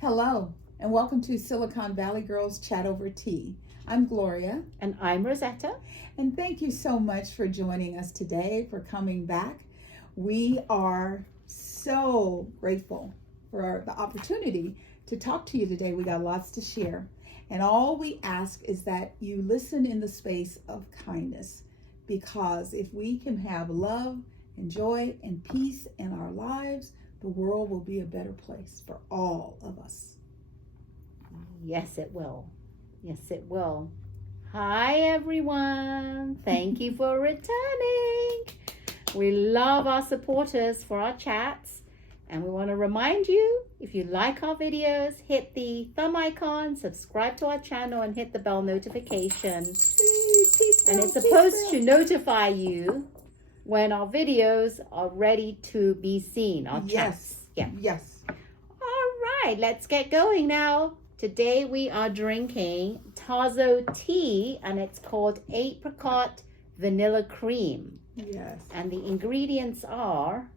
Hello, and welcome to Silicon Valley Girls Chat Over Tea. I'm Gloria. And I'm Rosetta. And thank you so much for joining us today, for coming back. We are so grateful for the opportunity to talk to you today. We got lots to share. And all we ask is that you listen in the space of kindness, because if we can have love and joy and peace in our lives, the world will be a better place for all of us. Yes, it will. Yes, it will. Hi, everyone. Thank you for returning. We love our supporters for our chats. And we want to remind you, if you like our videos, hit the thumb icon, subscribe to our channel, and hit the bell notification. And it's supposed to notify you when our videos are ready to be seen, our chats. Yes. All right, let's get going now. Today we are drinking Tazo tea, and it's called Apricot Vanilla Cream. Yes. And the ingredients are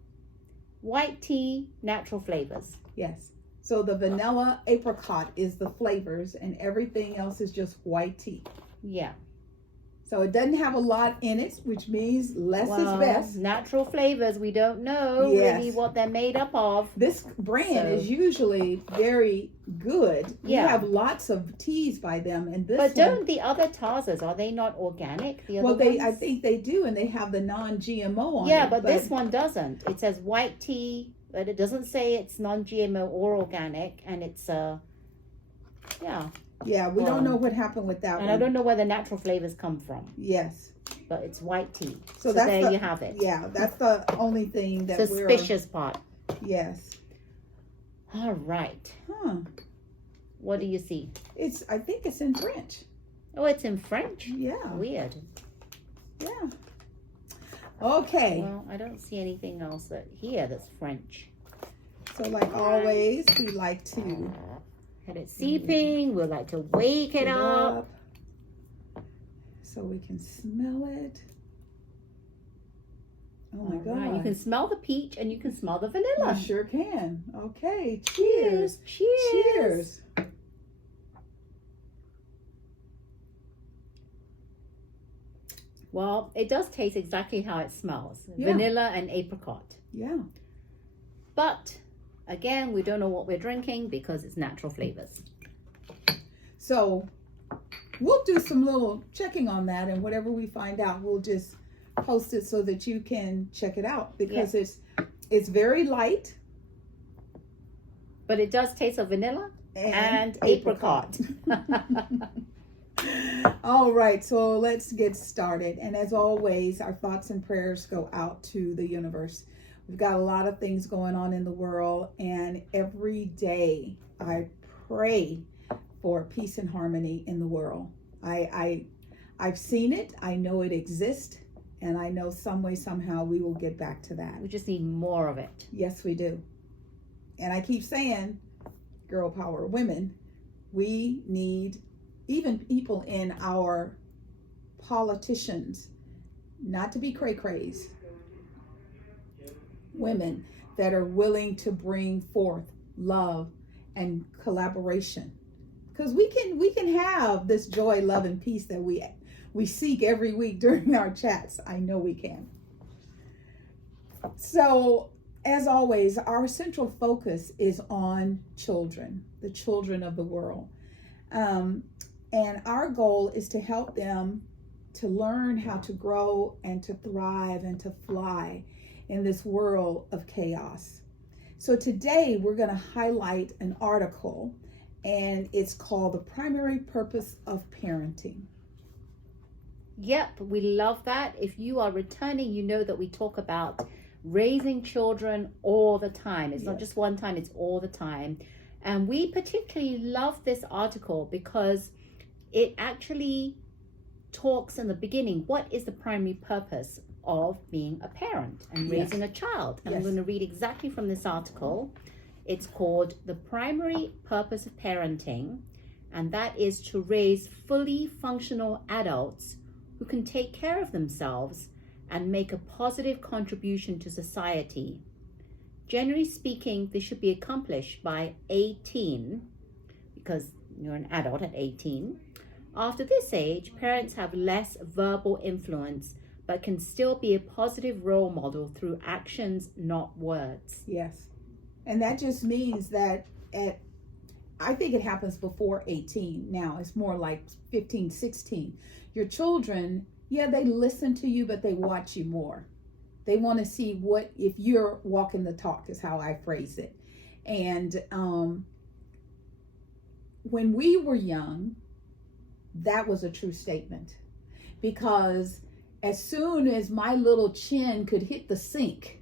white tea, natural flavors. Yes. So the vanilla apricot is the flavors, and everything else is just white tea. Yeah. So it doesn't have a lot in it, which means less is best. Natural flavors, we don't know really what they're made up of. This brand is usually very good. We have lots of teas by them, and this. But don't the other Tazos, are they not organic? The other ones? I think they do, and they have the non-GMO on it. Yeah, but this one doesn't. It says white tea, but it doesn't say it's non-GMO or organic, and it's Yeah, we don't know what happened with that one. And I don't know where the natural flavors come from. Yes. But it's white tea. So there you have it. Yeah, that's the only thing that suspicious part. Yes. All right. Huh. What do you see? I think it's in French. Oh, it's in French? Yeah. Weird. Yeah. Okay. Well, I don't see anything else here that's French. So like always, we like to had it seeping. We'd like to wake it up so we can smell it. Oh my God. Right. You can smell the peach and you can smell the vanilla. You sure can. Okay. Cheers. Cheers. Well, it does taste exactly how it smells. Yeah. Vanilla and apricot. Yeah. But again, we don't know what we're drinking because it's natural flavors. So we'll do some little checking on that, and whatever we find out, we'll just post it so that you can check it out, because it's very light. But it does taste of vanilla and apricot. All right, so let's get started. And as always, our thoughts and prayers go out to the universe. We've got a lot of things going on in the world, and every day I pray for peace and harmony in the world. I've seen it, I know it exists, and I know some way, somehow we will get back to that. We just need more of it. Yes, we do. And I keep saying, girl power, women, we need even people in our politicians not to be cray-crays. Women that are willing to bring forth love and collaboration, because we can have this joy, love, and peace that we seek every week during our chats. I know we can. So as always, our central focus is on children, the children of the world, and our goal is to help them to learn how to grow and to thrive and to fly in this world of chaos. So today we're going to highlight an article, and it's called The Primary Purpose of Parenting. Yep, we love that. If you are returning, you know that we talk about raising children all the time. It's not just one time, it's all the time. And we particularly love this article because it actually talks in the beginning, what is the primary purpose of being a parent and raising a child? And I'm going to read exactly from this article. It's called The Primary Purpose of Parenting, and that is to raise fully functional adults who can take care of themselves and make a positive contribution to society. generally speaking, this should be accomplished by 18, because you're an adult at 18. After this age, parents have less verbal influence, but can still be a positive role model through actions, not words. Yes. And that just means that I think it happens before 18 now. It's more like 15, 16. Your children, yeah, they listen to you, but they watch you more. They want to see if you're walking the talk, is how I phrase it. And when we were young, that was a true statement. Because as soon as my little chin could hit the sink,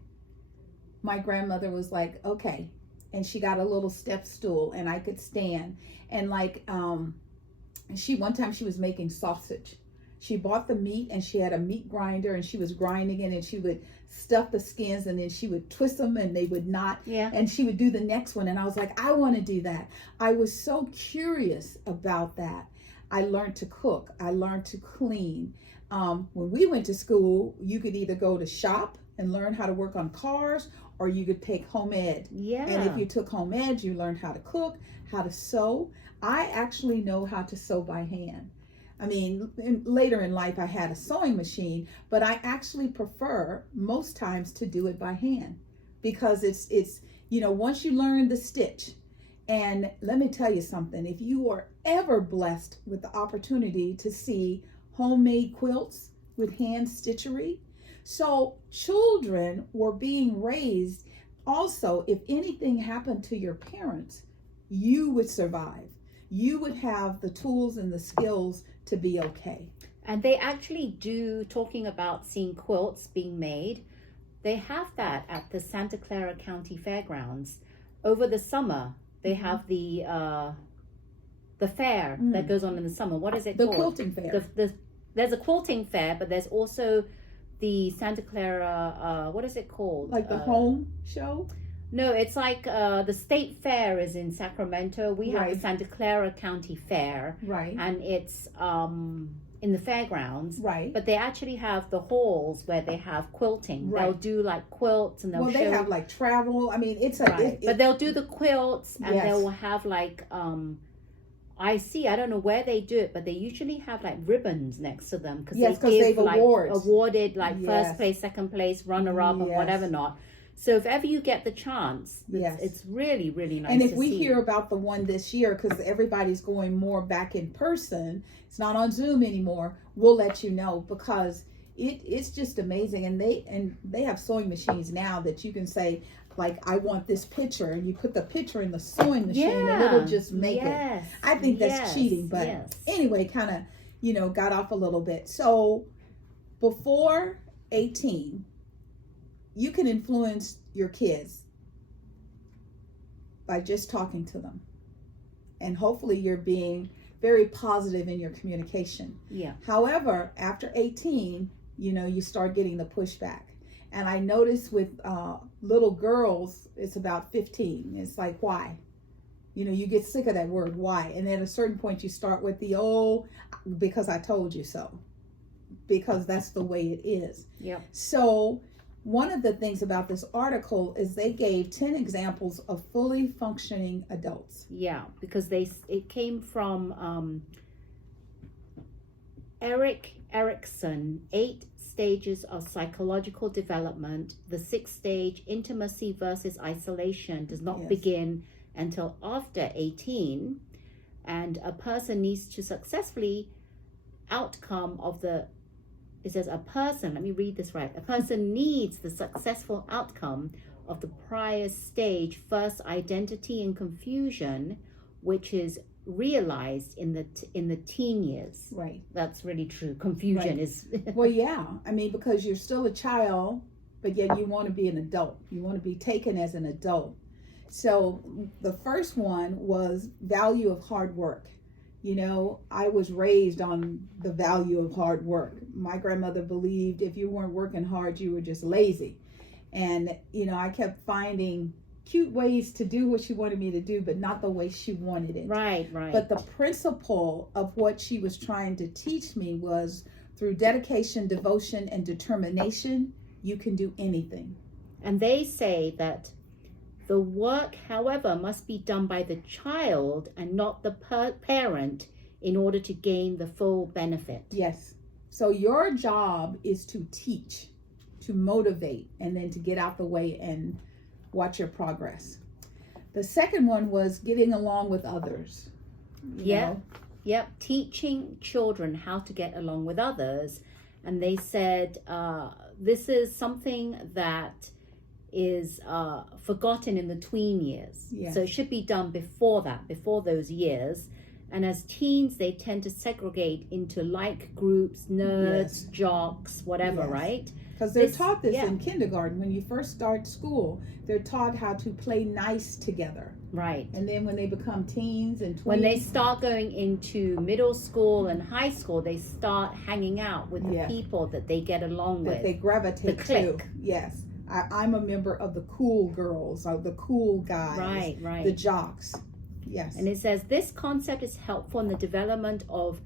my grandmother was like, okay. And she got a little step stool and I could stand. And like, one time she was making sausage. She bought the meat and she had a meat grinder and she was grinding it, and she would stuff the skins and then she would twist them and they would not. Yeah. And she would do the next one. And I was like, I want to do that. I was so curious about that. I learned to cook. I learned to clean. When we went to school, you could either go to shop and learn how to work on cars, or you could take home ed. Yeah. And if you took home ed, you learned how to cook, how to sew. I actually know how to sew by hand. I mean, later in life, I had a sewing machine, but I actually prefer most times to do it by hand, because it's once you learn the stitch. And let me tell you something, if you are ever blessed with the opportunity to see homemade quilts with hand stitchery, so children were being raised also, if anything happened to your parents, you would survive. You would have the tools and the skills to be okay. And they actually do, talking about seeing quilts being made, they have that at the Santa Clara County Fairgrounds. Over the summer, they have the fair that goes on in the summer. What is it called? The quilting fair. There's a quilting fair, but there's also the Santa Clara, what is it called? Like the home show? No, it's like the state fair is in Sacramento. We have the Santa Clara County Fair. Right. And it's in the fairgrounds. Right. But they actually have the halls where they have quilting. Right. They'll do like quilts and they'll they have like travel. I mean, it's but they'll do the quilts and Yes. they will have like I don't know where they do it, but they usually have like ribbons next to them because they've like awards. awarded like Yes. first place, second place, runner up, and Yes. whatever not. So if ever you get the chance, Yes. it's really, really nice. And if to we see. hear about the one this year, because everybody's going more back in person, it's not on Zoom anymore, we'll let you know, because it's just amazing. And they have sewing machines now that you can say, like, I want this picture, and you put the picture in the sewing machine and it'll just make it. I think that's cheating, but anyway, kind of, got off a little bit. So before 18, you can influence your kids by just talking to them. And hopefully you're being very positive in your communication. Yeah. However, after 18, you start getting the pushback. And I notice with little girls, it's about 15. It's like, why? You get sick of that word, why? And at a certain point, you start with the, because I told you so. Because that's the way it is. Yeah. So one of the things about this article is they gave 10 examples of fully functioning adults. Yeah, because it came from Erik Erikson, 8 stages of psychological development. The 6th stage, intimacy versus isolation, does not begin until after 18, and a person needs to successfully outcome of the it says a person, let me read this right. A person needs the successful outcome of the prior stage, first identity and confusion, which is realized in the teen years. Right. That's really true. Confusion is. Well, yeah. I mean, because you're still a child, but yet you want to be an adult. You want to be taken as an adult. So the first one was value of hard work. I was raised on the value of hard work. My grandmother believed if you weren't working hard, you were just lazy. And, I kept finding cute ways to do what she wanted me to do, but not the way she wanted it. Right. But the principle of what she was trying to teach me was through dedication, devotion, and determination, you can do anything. And they say that The work, however, must be done by the child and not the parent in order to gain the full benefit. Yes. So your job is to teach, to motivate, and then to get out the way and watch your progress. The second one was getting along with others. Yep. Teaching children how to get along with others. And they said this is something that is forgotten in the tween years. Yes. So it should be done before those years. And as teens, they tend to segregate into like groups, nerds, jocks, whatever, right? Because they're taught this in kindergarten. When you first start school, they're taught how to play nice together. Right. And then when they become teens and tweens. When they start going into middle school and high school, they start hanging out with the people that they get along with. That they gravitate the clique. to. Yes. I'm a member of the cool girls, or the cool guys. Right. The jocks. Yes. And it says this concept is helpful in the development of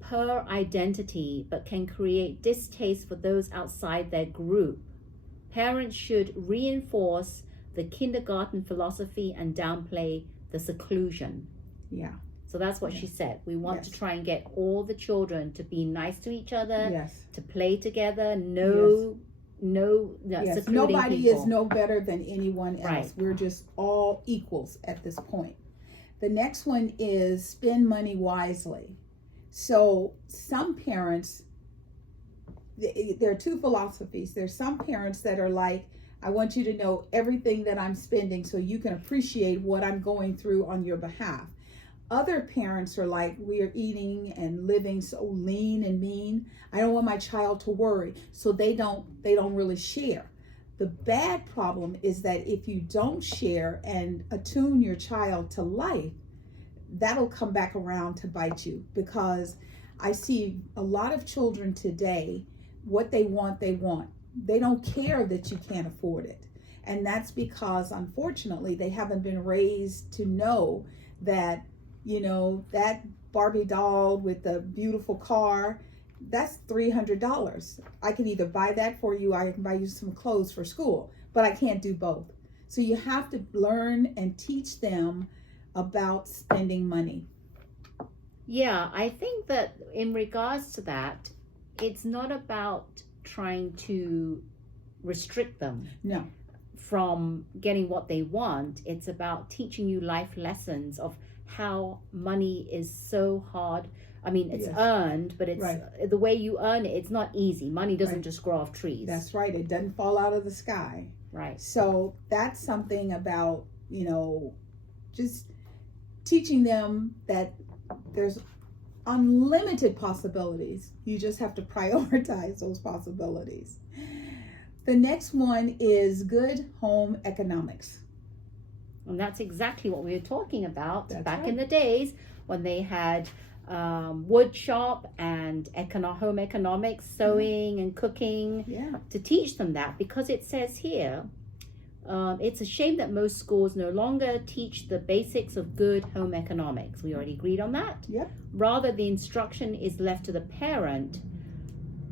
per identity, but can create distaste for those outside their group. Parents should reinforce the kindergarten philosophy and downplay the seclusion. Yeah. So that's what she said. We want to try and get all the children to be nice to each other, to play together, no secluding nobody people. is no better than anyone else. Right. We're just all equals at this point. The next one is spend money wisely. So some parents, there are two philosophies. There's some parents that are like, I want you to know everything that I'm spending so you can appreciate what I'm going through on your behalf. Other parents are like, we are eating and living so lean and mean. I don't want my child to worry. So they don't really share. The bad problem is that if you don't share and attune your child to life, that'll come back around to bite you, because I see a lot of children today, what they want, they want. They don't care that you can't afford it. And that's because, unfortunately, they haven't been raised to know that, that Barbie doll with the beautiful car, that's $300. I can either buy that for you, I can buy you some clothes for school, but I can't do both. So you have to learn and teach them about spending money. Yeah, I think that in regards to that, it's not about trying to restrict them from getting what they want. It's about teaching you life lessons of how money is so hard. I mean, it's earned, but it's the way you earn it, it's not easy. Money doesn't just grow off trees. That's right. It doesn't fall out of the sky. Right. So that's something about, just teaching them that there's unlimited possibilities. You just have to prioritize those possibilities. The next one is good home economics. And that's exactly what we were talking about back in the days when they had wood shop and home economics, sewing and cooking, to teach them that, because it says here, it's a shame that most schools no longer teach the basics of good home economics. We already agreed on that. Yep. Rather, the instruction is left to the parent,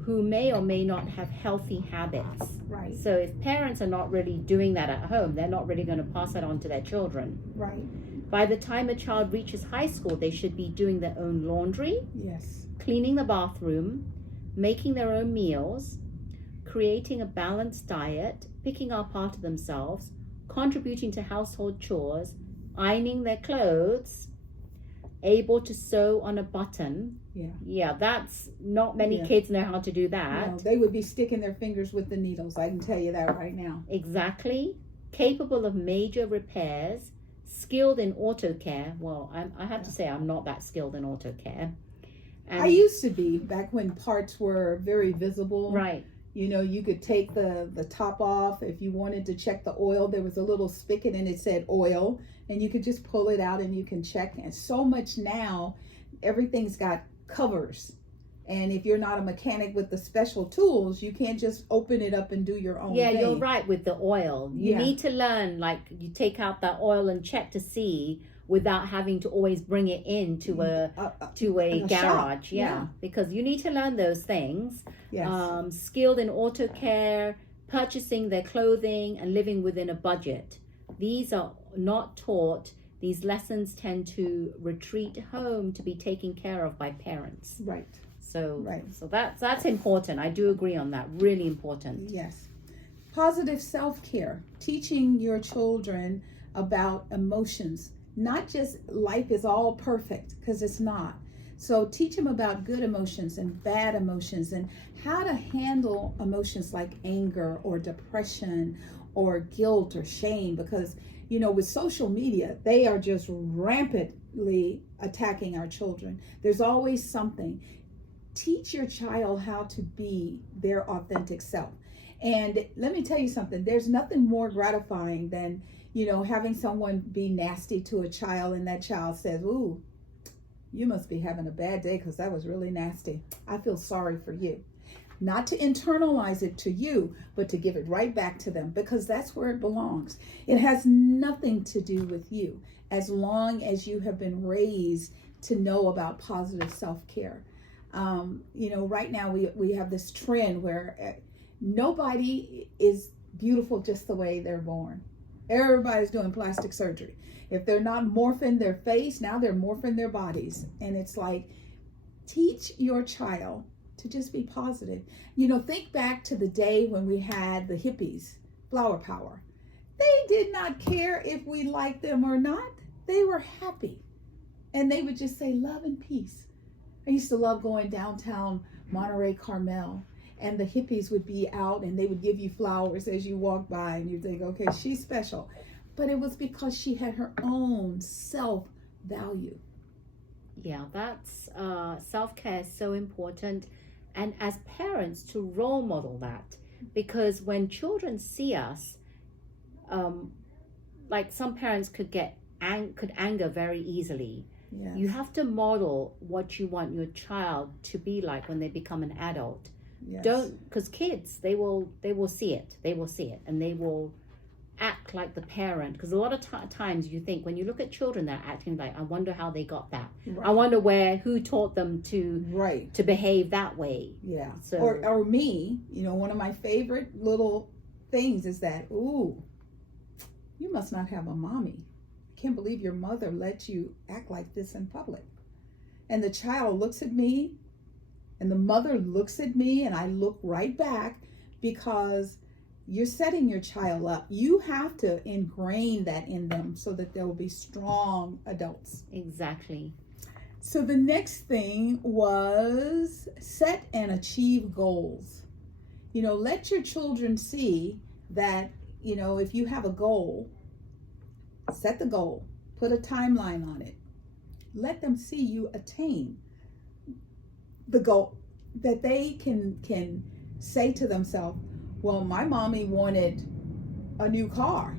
who may or may not have healthy habits. Right. So if parents are not really doing that at home, they're not really going to pass that on to their children. Right. By the time a child reaches high school, they should be doing their own laundry, cleaning the bathroom, making their own meals, creating a balanced diet, picking up after themselves, contributing to household chores, ironing their clothes, able to sew on a button. Yeah, that's not many kids know how to do that. No, they would be sticking their fingers with the needles. I can tell you that right now. Exactly. Capable of major repairs, skilled in auto care. Well, I have to say I'm not that skilled in auto care. And I used to be, back when parts were very visible. Right. You could take the top off. If you wanted to check the oil, there was a little spigot and it said oil, and you could just pull it out and you can check. And so much now, everything's got covers. And if you're not a mechanic with the special tools, you can't just open it up and do your own thing. Yeah, you're right with the oil. You need to learn, like, you take out that oil and check to see, without having to always bring it into a garage. Yeah, because you need to learn those things. Skilled in auto care, purchasing their clothing and living within a budget. these are not taught. These lessons tend to retreat home to be taken care of by parents. Right. So that's important. I do agree on that. Really important. Yes. Positive self-care, teaching your children about emotions, not just life is all perfect, because it's not. So teach them about good emotions and bad emotions and how to handle emotions like anger or depression or guilt or shame, because with social media, they are just rampantly attacking our children. There's always something. Teach your child how to be their authentic self. And let me tell you something, there's nothing more gratifying than, having someone be nasty to a child and that child says, ooh, you must be having a bad day because that was really nasty. I feel sorry for you. Not to internalize it to you, but to give it right back to them, because that's where it belongs. It has nothing to do with you, as long as you have been raised to know about positive self-care. Right now we have this trend where nobody is beautiful just the way they're born. Everybody's doing plastic surgery. If they're not morphing their face, now they're morphing their bodies. And it's like, teach your child to just be positive. Think back to the day when we had the hippies, flower power. They did not care if we liked them or not. They were happy. And they would just say love and peace. I used to love going downtown Monterey Carmel, and the hippies would be out and they would give you flowers as you walk by, and you think, okay, she's special. But it was because she had her own self-value. Yeah, that's self-care is so important. And as parents, to role model that, because when children see us, like some parents could anger very easily. Yes. You have to model what you want your child to be like when they become an adult. Yes. Because kids, they will see it. They will see it, and they will act like the parent. Because a lot of times you think when you look at children, they're acting like, I wonder how they got that. Right. I wonder who taught them to behave that way. Yeah. So or me, one of my favorite little things is that, ooh, you must not have a mommy. Can't believe your mother let you act like this in public. And the child looks at me, and the mother looks at me, and I look right back, because you're setting your child up. You have to ingrain that in them so that they will be strong adults. Exactly. So the next thing was set and achieve goals. Let your children see that, if you have a goal, set the goal, put a timeline on it. Let them see you attain the goal, that they can say to themselves, well, my mommy wanted a new car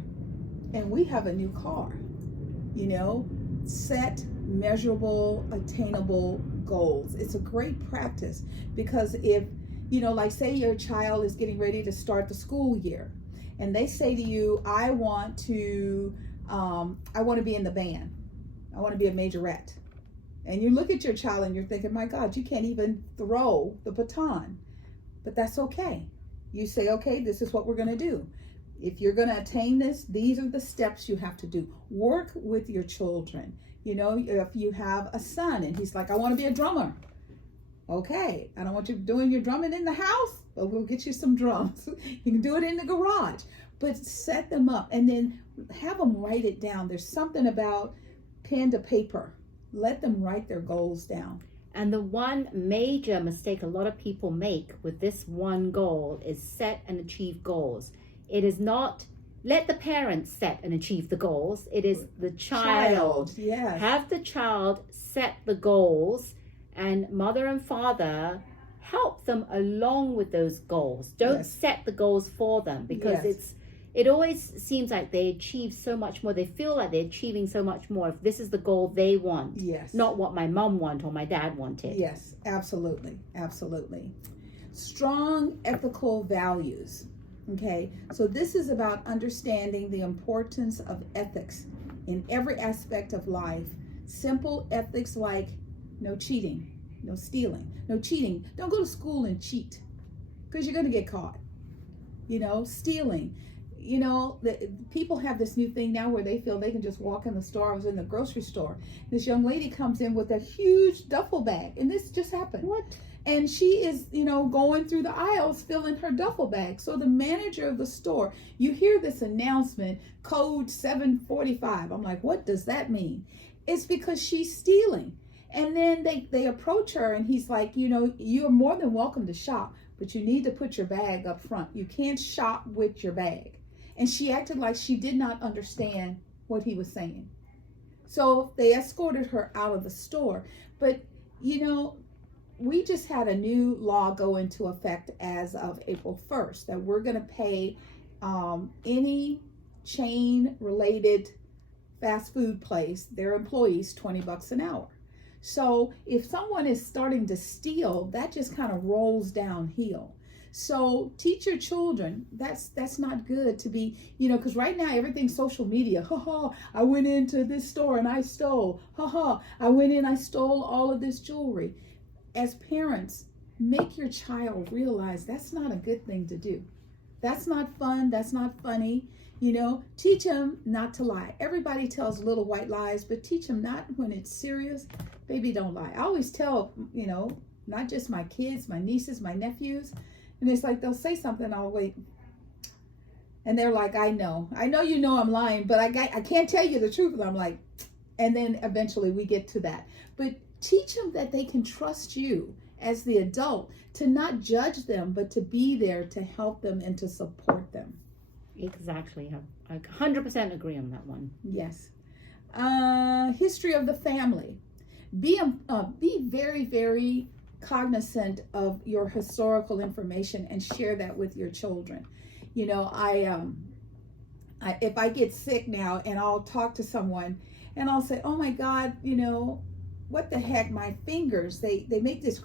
and we have a new car. Set measurable, attainable goals. It's a great practice, because if, like say your child is getting ready to start the school year and they say to you, I want to be in the band. I want to be a majorette. And you look at your child and you're thinking, my God, you can't even throw the baton. But that's okay. You say, okay, this is what we're going to do. If you're going to attain this, these are the steps you have to do. Work with your children. If you have a son and he's like, I want to be a drummer. Okay, I don't want you doing your drumming in the house, but we'll get you some drums. You can do it in the garage. But set them up and then have them write it down. There's something about pen to paper. Let them write their goals down. And the one major mistake a lot of people make with this one goal is set and achieve goals. It is not let the parents set and achieve the goals. It is the child. Yes. Have the child set the goals, and mother and father help them along with those goals. Don't set the goals for them, because it always seems like they achieve so much more. They feel like they're achieving so much more if this is the goal they want. Yes. Not what my mom wanted or my dad wanted. Yes, absolutely. Absolutely. Strong ethical values. Okay, so this is about understanding the importance of ethics in every aspect of life. Simple ethics like no cheating, no stealing, no cheating. Don't go to school and cheat, because you're going to get caught. Stealing. people have this new thing now where they feel they can just walk in the store. I was in the grocery store. This young lady comes in with a huge duffel bag, and this just happened. What? And she is, going through the aisles filling her duffel bag. So the manager of the store, you hear this announcement, code 745. I'm like, what does that mean? It's because she's stealing. And then they approach her, and he's like, you're more than welcome to shop, but you need to put your bag up front. You can't shop with your bag. And she acted like she did not understand what he was saying. So they escorted her out of the store. But, we just had a new law go into effect as of April 1st that we're going to pay any chain related fast food place, their employees, $20 an hour. So if someone is starting to steal, that just kind of rolls downhill. So teach your children, that's not good to be, because right now everything's social media. I went into this store and I stole. I went in, I stole all of this jewelry. As parents, make your child realize that's not a good thing to do. That's not fun. That's not funny. Teach them not to lie. Everybody tells little white lies, but teach them not when it's serious. Baby, don't lie. I always tell, not just my kids, my nieces, my nephews, and it's like they'll say something, I'll wait. And they're like, I know you know I'm lying, but I can't tell you the truth. And I'm like, and then eventually we get to that. But teach them that they can trust you as the adult, to not judge them, but to be there to help them and to support them. Exactly. I 100% agree on that one. Yes. History of the family. Be very, very cognizant of your historical information and share that with your children. If I get sick now and I'll talk to someone and I'll say, oh my God, what the heck, my fingers, they make this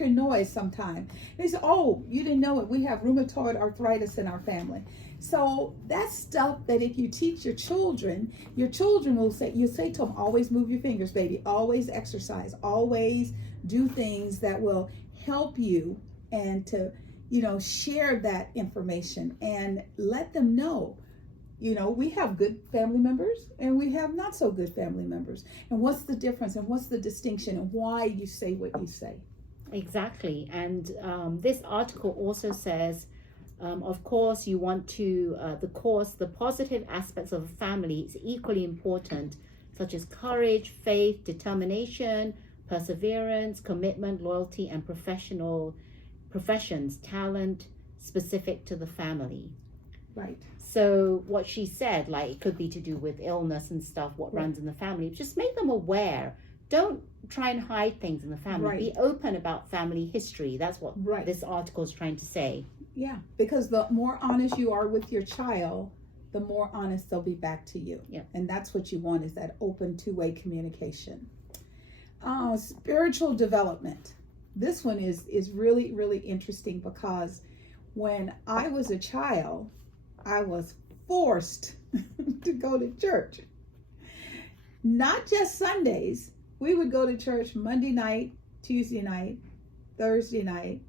noise sometimes. They say, oh, you didn't know it. We have rheumatoid arthritis in our family. So that's stuff that if you teach your children will say, you say to them, always move your fingers, baby, always exercise, always do things that will help you, and to, share that information and let them know. We have good family members and we have not so good family members. And what's the difference and what's the distinction and why you say what you say. Exactly. And this article also says, of course, you want to, the positive aspects of a family is equally important, such as courage, faith, determination, perseverance, commitment, loyalty, and professions, talent specific to the family. Right. So what she said, like, it could be to do with illness and stuff, what runs in the family. Just make them aware. Don't try and hide things in the family. Right. Be open about family history. That's what this article is trying to say. Yeah, because the more honest you are with your child, the more honest they'll be back to you. Yeah. And that's what you want, is that open two-way communication. Spiritual development. This one is really, really interesting, because when I was a child, I was forced to go to church. Not just Sundays. We would go to church Monday night, Tuesday night, Thursday night,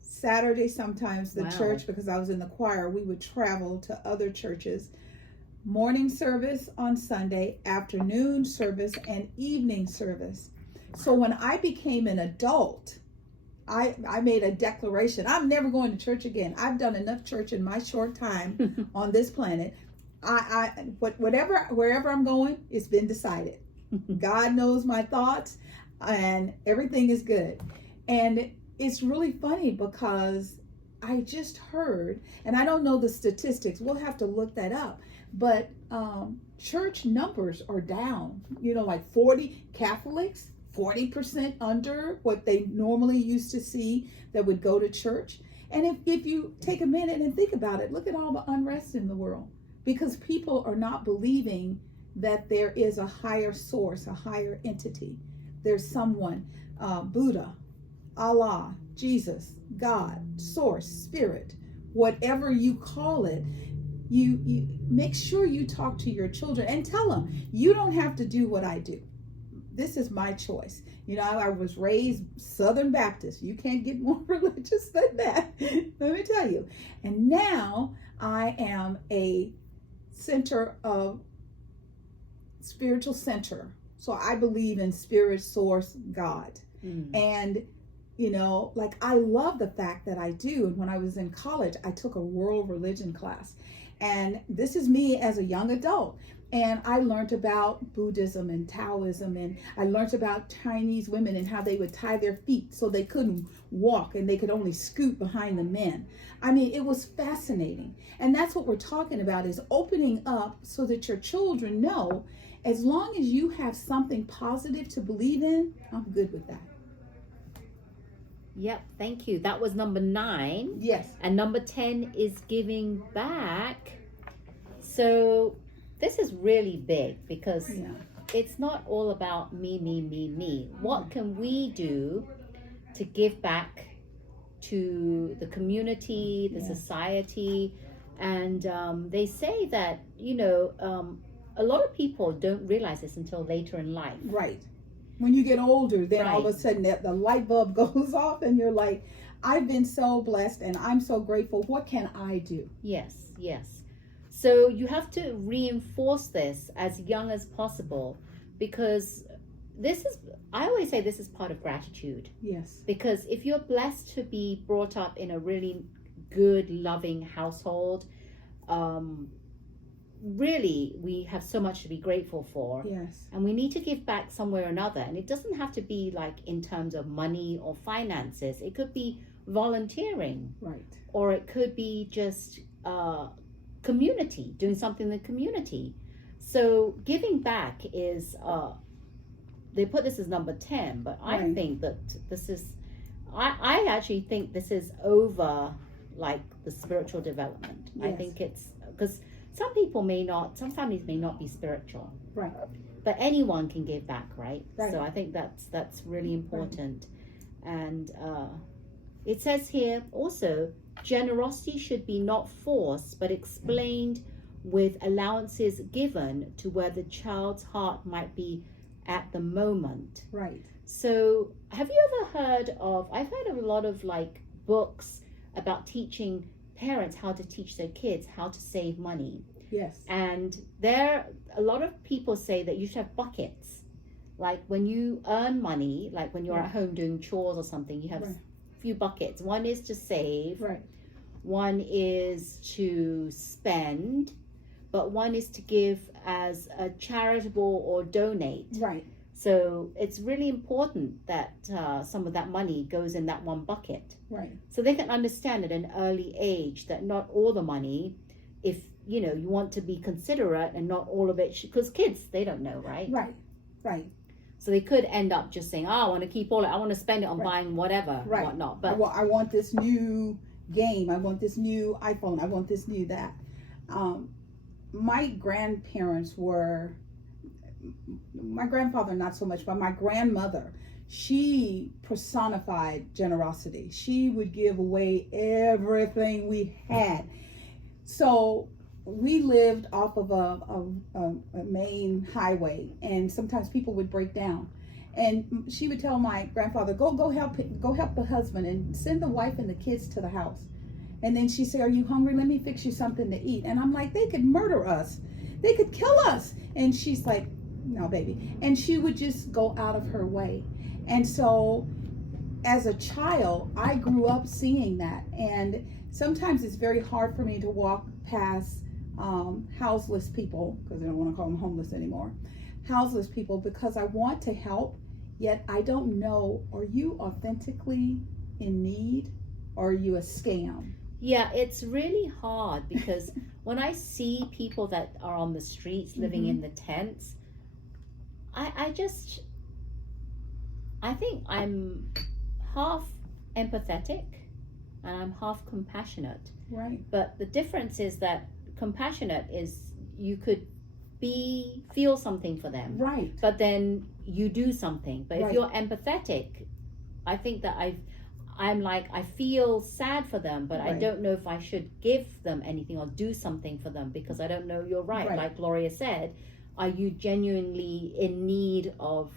Saturday sometimes the church, because I was in the choir, we would travel to other churches. Morning service on Sunday, afternoon service, and evening service. So when I became an adult, I made a declaration. I'm never going to church again. I've done enough church in my short time on this planet. Wherever I'm going, it's been decided. God knows my thoughts and everything is good. And it's really funny because I just heard, and I don't know the statistics, we'll have to look that up, but church numbers are down, like 40 Catholics, 40% under what they normally used to see that would go to church. And if you take a minute and think about it, look at all the unrest in the world, because people are not believing that there is a higher source, a higher entity. There's someone, Buddha, Allah, Jesus, God, source, spirit, whatever you call it. You make sure you talk to your children and tell them, you don't have to do what I do. this is my choice. You know, I was raised Southern Baptist. You can't get more religious than that. Let me tell you. And now I am a center of spiritual center. So I believe in spirit, source, God. And you know, like I love the fact that I do. And when I was in college, I took a world religion class. And this is me as a young adult. And I learned about Buddhism and Taoism, and I learned about Chinese women and how they would tie their feet so they couldn't walk and they could only scoot behind the men. I mean, it was fascinating. And that's what we're talking about, is opening up so that your children know, as long as you have something positive to believe in, I'm good with that. Yep, thank you. That was number 9. Yes. And number 10 is giving back. So this is really big, because it's not all about me, me, me, me. What can we do to give back to the community, the society? And they say that, you know, a lot of people don't realize this until later in life. Right. When you get older, then all of a sudden the light bulb goes off and you're like, I've been so blessed and I'm so grateful. What can I do? Yes, yes. So you have to reinforce this as young as possible, because this is, I always say this is part of gratitude. Yes. Because if you're blessed to be brought up in a really good, loving household, really, we have so much to be grateful for. Yes. And we need to give back somewhere or another. And it doesn't have to be like in terms of money or finances. It could be volunteering. Right. Or it could be just community, doing something in the community. So giving back is, they put this as number 10, but I think that this is, I actually think this is over like the spiritual development. Yes. I think it's, because some people may not, some families may not be spiritual. Right. But anyone can give back, right? Right. So I think that's really important. Right. And it says here also, generosity should be not forced, but explained with allowances given to where the child's heart might be at the moment. Right. So have you ever heard of, I've heard of a lot of like books about teaching parents how to teach their kids how to save money. Yes. And there, a lot of people say that you should have buckets. Like when you earn money, like when you're at home doing chores or something, you have a few buckets. One is to save. Right. One is to spend, but one is to give as a charitable or donate. Right. So it's really important that some of that money goes in that one bucket. Right. So they can understand at an early age that not all the money, if you know you want to be considerate, and not all of it, because kids, they don't know, right? Right. Right. So they could end up just saying, "Oh, I want to keep all it. I want to spend it on buying whatever, whatnot." But I want this new game. I want this new iPhone. I want this new that. My grandparents were. My grandfather not so much, but my grandmother, she personified generosity. She would give away everything we had. So we lived off of a main highway, and sometimes people would break down. And she would tell my grandfather, go help the husband and send the wife and the kids to the house. And then she'd say, are you hungry? Let me fix you something to eat. And I'm like, they could murder us. They could kill us. And she's like, no, baby. And she would just go out of her way. And so as a child, I grew up seeing that. And sometimes it's very hard for me to walk past houseless people, because I don't want to call them homeless anymore. Houseless people, because I want to help, yet I don't know, are you authentically in need, or are you a scam? Yeah, it's really hard, because when I see people that are on the streets living in the tents, I think I'm half empathetic and I'm half compassionate. Right. But the difference is that compassionate is you could feel something for them. Right. But then you do something. But if you're empathetic, I think that I'm like, I feel sad for them, but I don't know if I should give them anything or do something for them, because I don't know. You're right. Like Gloria said, are you genuinely in need of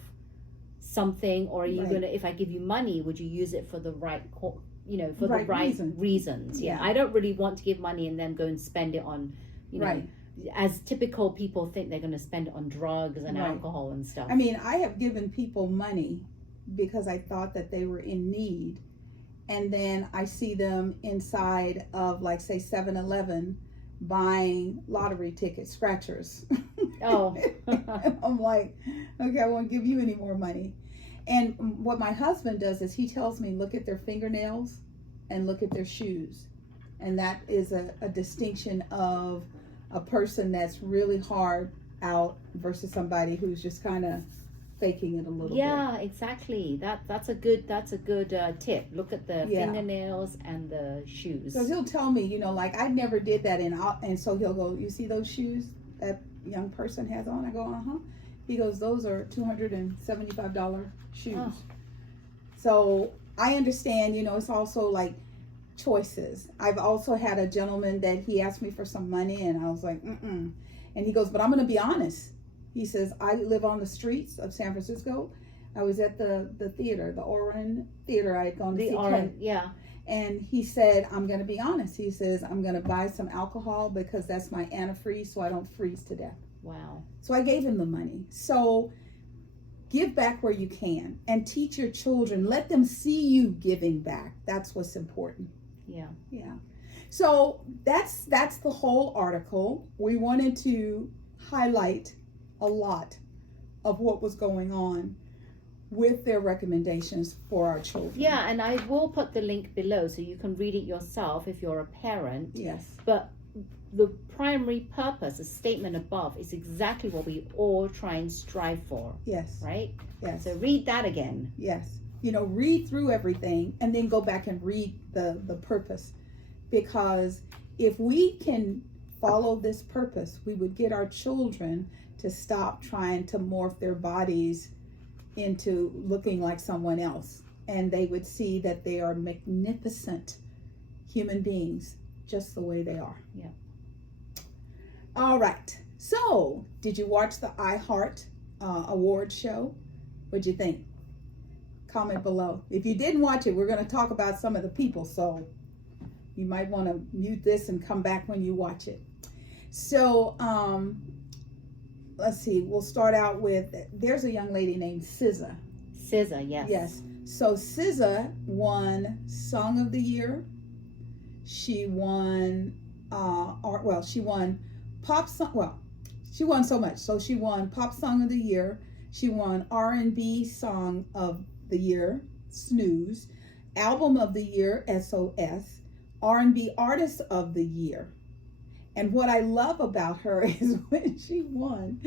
something, or are you Right. gonna, if I give you money, would you use it for the right for the Right right reason. reasons? Yeah. I don't really want to give money and then go and spend it on, Right. as typical people think they're going to spend it on drugs and Right. alcohol and stuff. I mean, I have given people money because I thought that they were in need. And then I see them inside of, like, say, 7-Eleven buying lottery ticket scratchers. Oh. And I'm like, okay, I won't give you any more money. And what my husband does is he tells me, look at their fingernails and look at their shoes. And that is a distinction of a person that's really hard out versus somebody who's just kind of faking it a little bit. Yeah, exactly. That's a good tip. Look at the Yeah. fingernails and the shoes. So he'll tell me, like, I never did that, and so he'll go, you see those shoes that young person has on? I go, uh-huh. He goes, those are $275 shoes. Oh. So I understand, it's also like choices. I've also had a gentleman that he asked me for some money, and I was like, mm-mm. And he goes, but I'm going to be honest. He says, I live on the streets of San Francisco. I was at the theater, the Oran Theater. I had gone to see Creme. Yeah. And he said, I'm going to be honest. He says, I'm going to buy some alcohol because that's my antifreeze so I don't freeze to death. Wow. So I gave him the money. So give back where you can and teach your children. Let them see you giving back. That's what's important. Yeah. Yeah. So that's the whole article. We wanted to highlight a lot of what was going on with their recommendations for our children. Yeah, and I will put the link below so you can read it yourself if you're a parent. Yes. But the primary purpose, the statement above, is exactly what we all try and strive for. Yes. Right? Yes. So read that again. Yes. Read through everything and then go back and read the purpose. Because if we can follow this purpose, we would get our children to stop trying to morph their bodies into looking like someone else. And they would see that they are magnificent human beings just the way they are. Yeah. All right. So, did you watch the Iheart award show? What'd you think? Comment below. If you didn't watch it, we're going to talk about some of the people. So, you might want to mute this and come back when you watch it. So, let's see. We'll start out with, there's a young lady named SZA. SZA, yes. Yes. So SZA won Song of the Year. She won, she won Pop Song. Well, she won so much. So she won Pop Song of the Year. She won R&B Song of the Year, Snooze. Album of the Year, SOS. R&B Artist of the Year. And what I love about her is when she won,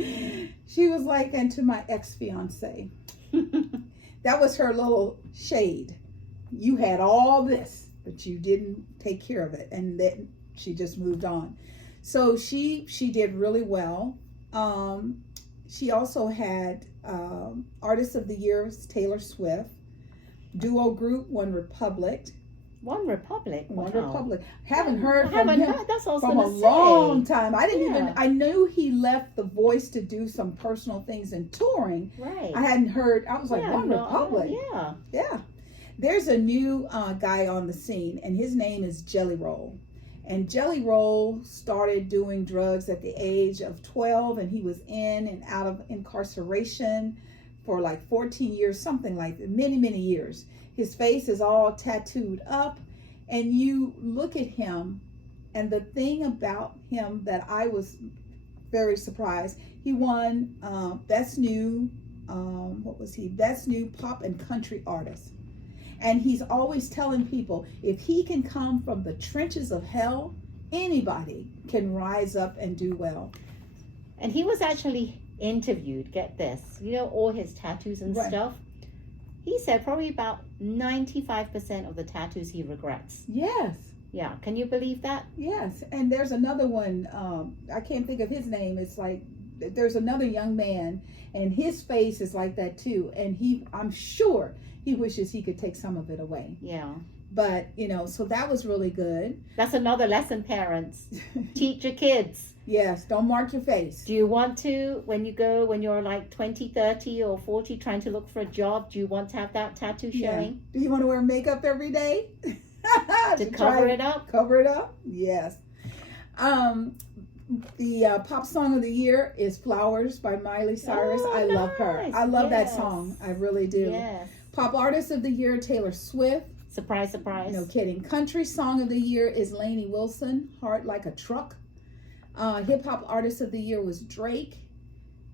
she was like, and to my ex-fiance. That was her little shade. You had all this, but you didn't take care of it. And then she just moved on. So she did really well. She also had Artist of the Year, Taylor Swift. Duo group, One Republic. One Republic. One Wow. Republic. Haven't heard I from haven't him heard. That's what I was from a gonna say. long time. I didn't Yeah. even. I knew he left The Voice to do some personal things and touring. Right. I hadn't heard. I was like, Yeah, One no, Republic. yeah. Yeah. There's a new guy on the scene, and his name is Jelly Roll. And Jelly Roll started doing drugs at the age of 12, and he was in and out of incarceration for like 14 years, something like that, many, many years. His face is all tattooed up, and you look at him, and the thing about him that I was very surprised, he won Best New, Best New Pop and Country Artist. And he's always telling people, if he can come from the trenches of hell, anybody can rise up and do well. And he was actually interviewed, get this, all his tattoos and Right. stuff. He said probably about 95% of the tattoos he regrets. Yes. Yeah, can you believe that? Yes. And there's another one, I can't think of his name. It's like, there's another young man, and his face is like that too. And I'm sure he wishes he could take some of it away. Yeah. But, so that was really good. That's another lesson, parents. Teach your kids. Yes, don't mark your face. Do you want to, when you're like 20, 30 or 40 trying to look for a job, do you want to have that tattoo showing? Do you want to wear makeup every day? to cover it up? Cover it up? Yes. The pop song of the year is Flowers by Miley Cyrus. Oh, I love her. I love that yes. song. I really do. Yes. Pop artist of the year, Taylor Swift. Surprise, surprise. No kidding. Country song of the year is Lainey Wilson, Heart Like a Truck. Hip hop artist of the year was Drake.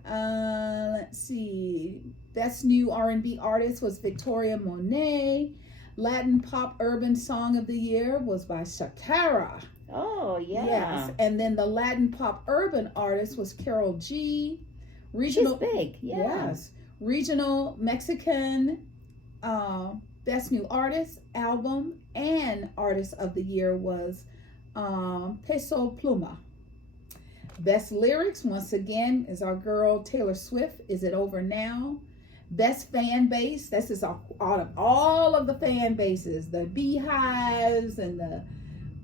Let's see. Best new R&B artist was Victoria Monet. Latin pop urban song of the year was by Shakira. Oh, yeah. Yes. And then the Latin pop urban artist was Carol G. Regional, she's big. Yeah. Yes. Regional Mexican best new artist, album, and artist of the year was Peso Pluma. Best lyrics, once again, is our girl Taylor Swift, Is It Over Now? Best fan base, this is out of all of the fan bases, the Beehives and the,